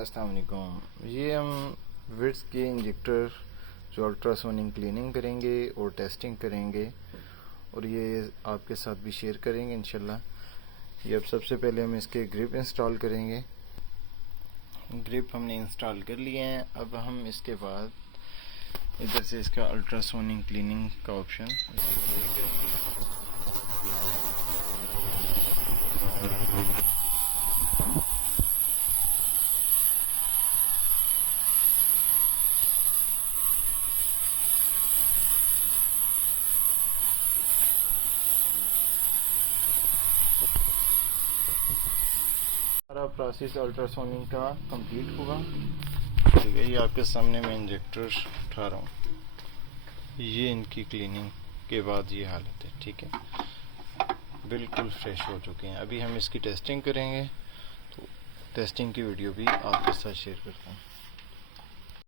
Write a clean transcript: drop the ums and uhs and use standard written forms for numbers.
अस्सलाम वालेकुम। ये हम विट्स के इंजेक्टर जो अल्ट्रासोनिक क्लीनिंग करेंगे और टेस्टिंग करेंगे और ये आपके साथ भी शेयर करेंगे इंशाल्लाह। ये अब सबसे पहले हम इसके ग्रिप इंस्टॉल करेंगे। ग्रिप हमने इंस्टॉल कर लिए हैं। अब हम इसके बाद इधर से इसका अल्ट्रासोनिक क्लीनिंग का ऑप्शन सारा प्रोसेस अल्ट्रासोनिक का कंप्लीट होगा। ठीक है, ये आपके सामने मैं इंजेक्टर उठा रहा हूँ। ये इनकी क्लीनिंग के बाद ये हालत है। ठीक है, बिल्कुल फ्रेश हो चुके हैं। अभी हम इसकी टेस्टिंग करेंगे, तो टेस्टिंग की वीडियो भी आपके साथ शेयर करता हूँ।